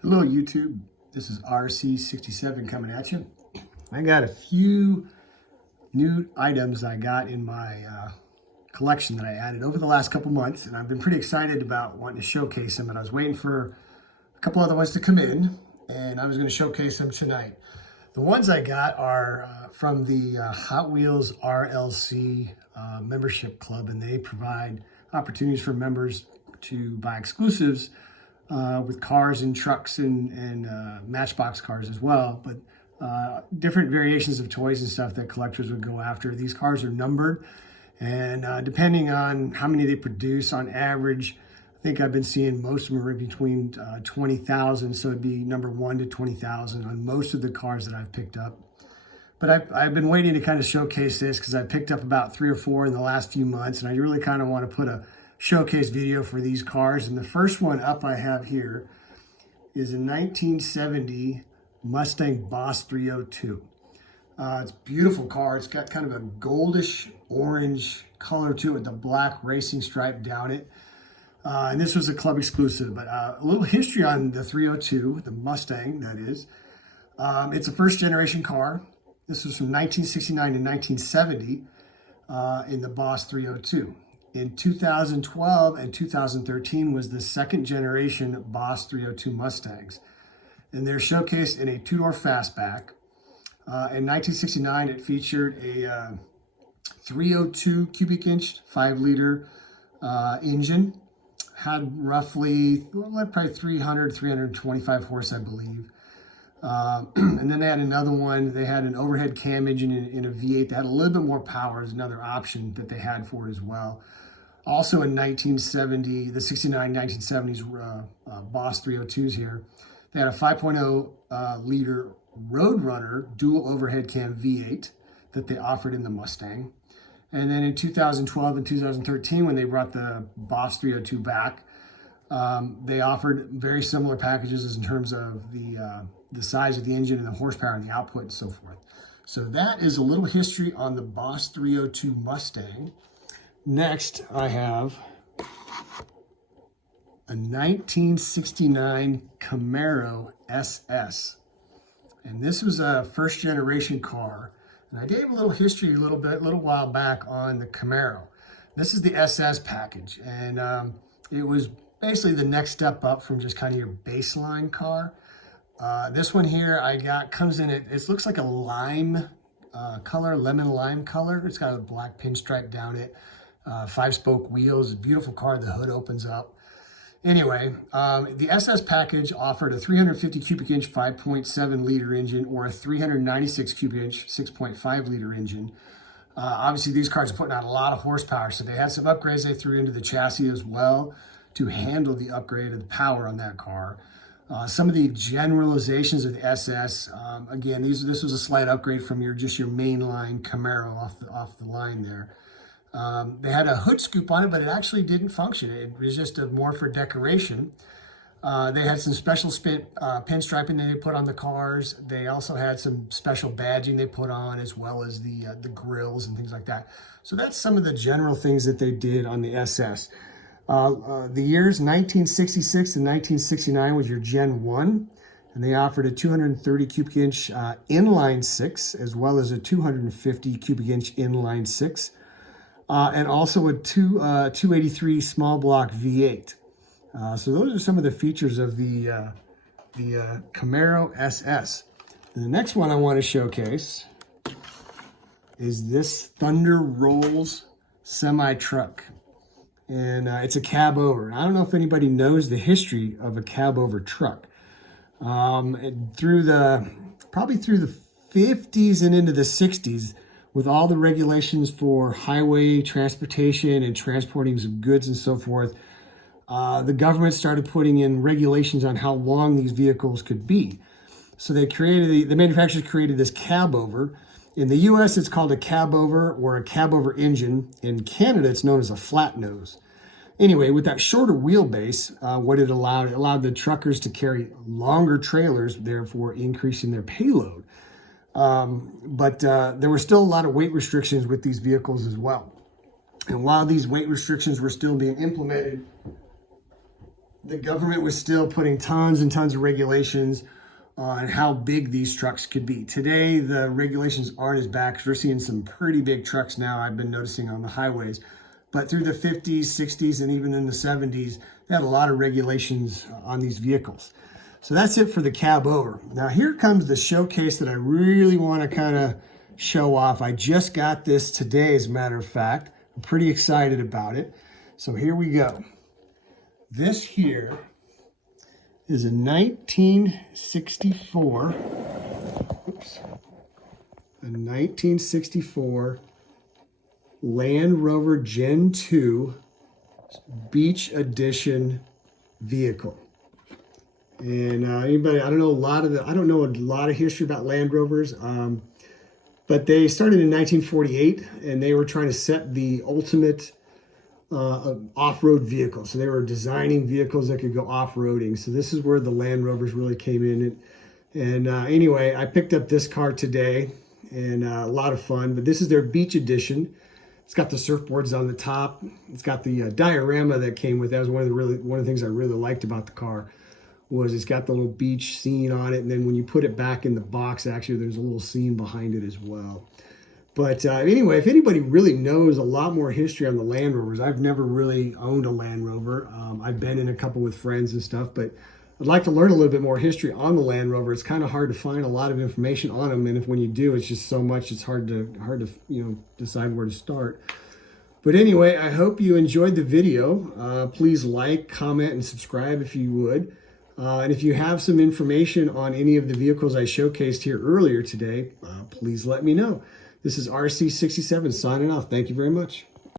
Hello YouTube, this is RC67 coming at you. I got a few new items I got in my collection that I added over the last couple months, and I've been pretty excited about wanting to showcase them, and I was waiting for a couple other ones to come in, and I was going to showcase them tonight. The ones I got are from the Hot Wheels RLC membership club, and they provide opportunities for members to buy exclusives with cars and trucks and Matchbox cars as well, but different variations of toys and stuff that collectors would go after. These cars are numbered, and depending on how many they produce, on average, I think I've been seeing most of them are between 20,000, so it'd be number 1 to 20,000 on most of the cars that I've picked up. But I've been waiting to kind of showcase this because I picked up about 3 or 4 in the last few months, and I really kind of want to put a showcase video for these cars. And the first one up I have here is a 1970 Mustang Boss 302. It's a beautiful car. It's got kind of a goldish orange color to it, the black racing stripe down it. And this was a club exclusive, but a little history on the 302, the Mustang, that is. It's a first generation car. This was from 1969 to 1970 in the Boss 302. In 2012 and 2013 was the second generation Boss 302 Mustangs. And they're showcased in a two-door fastback. In 1969, it featured a 302 cubic inch, 5-liter engine. Had roughly, probably 325 horse, I believe. And then they had another one. They had an overhead cam engine in a V8 that had a little bit more power as another option that they had for it as well. Also in 1970, the 69 1970s Boss 302s here, they had a 5.0 liter Roadrunner dual overhead cam V8 that they offered in the Mustang. And then in 2012 and 2013, when they brought the Boss 302 back, they offered very similar packages in terms of the size of the engine and the horsepower and the output and so forth. So that is a little history on the Boss 302 Mustang. Next, I have a 1969 Camaro SS. And this was a first generation car. And I gave a little history a little while back on the Camaro. This is the SS package. And it was basically the next step up from just kind of your baseline car. This one here I got comes in it looks like a lime color, lemon lime color. It's got a black pinstripe down it. 5-spoke wheels, beautiful car. The hood opens up. Anyway, the SS package offered a 350 cubic inch 5.7 liter engine or a 396 cubic inch 6.5 liter engine. Obviously, these cars are putting out a lot of horsepower, so they had some upgrades they threw into the chassis as well to handle the upgrade of the power on that car. Some of the generalizations of the SS, again, this was a slight upgrade from your mainline Camaro off the line there. They had a hood scoop on it, but it actually didn't function. It was just more for decoration. They had some special pinstriping they put on the cars. They also had some special badging they put on, as well as the grills and things like that. So that's some of the general things that they did on the SS. The years 1966 and 1969 was your Gen 1, and they offered a 230 cubic inch inline 6, as well as a 250 cubic inch inline 6. And also a 283 small block V8. So those are some of the features of the Camaro SS. And the next one I want to showcase is this Thunder Rolls semi-truck. And it's a cab over. I don't know if anybody knows the history of a cab over truck. Probably through the 50s and into the 60s, with all the regulations for highway transportation and transporting of goods and so forth, the government started putting in regulations on how long these vehicles could be. So they created, the manufacturers created this cab over. In the US, it's called a cab over or a cab over engine. In Canada, it's known as a flat nose. Anyway, with that shorter wheelbase, what it allowed the truckers to carry longer trailers, therefore increasing their payload. But there were still a lot of weight restrictions with these vehicles as well. And while these weight restrictions were still being implemented, the government was still putting tons and tons of regulations on how big these trucks could be. Today, the regulations aren't as bad because we're seeing some pretty big trucks now, I've been noticing on the highways. But through the 50s, 60s, and even in the 70s, they had a lot of regulations on these vehicles. So that's it for the cab over. Now here comes the showcase that I really want to kind of show off. I just got this today, as a matter of fact. I'm pretty excited about it. So here we go. This here is a 1964, a 1964 Land Rover Gen 2 Beach Edition vehicle. And anybody, I don't know a lot of history about Land Rovers, but they started in 1948, and they were trying to set the ultimate off-road vehicle. So they were designing vehicles that could go off-roading. So this is where the Land Rovers really came in. And anyway, I picked up this car today, and a lot of fun. But this is their Beach Edition. It's got the surfboards on the top. It's got the diorama that came with it. That was one of the things I really liked about the car. Was it's got the little beach scene on it, and then when you put it back in the box, actually there's a little scene behind it as well. But anyway, if anybody really knows a lot more history on the Land Rovers, I've never really owned a Land Rover. I've been in a couple with friends and stuff, but I'd like to learn a little bit more history on the Land Rover. It's kind of hard to find a lot of information on them, and when you do, it's just so much, it's hard to decide where to start. But anyway, I hope you enjoyed the video. Please like, comment, and subscribe if you would. And if you have some information on any of the vehicles I showcased here earlier today, please let me know. This is RC67 signing off. Thank you very much.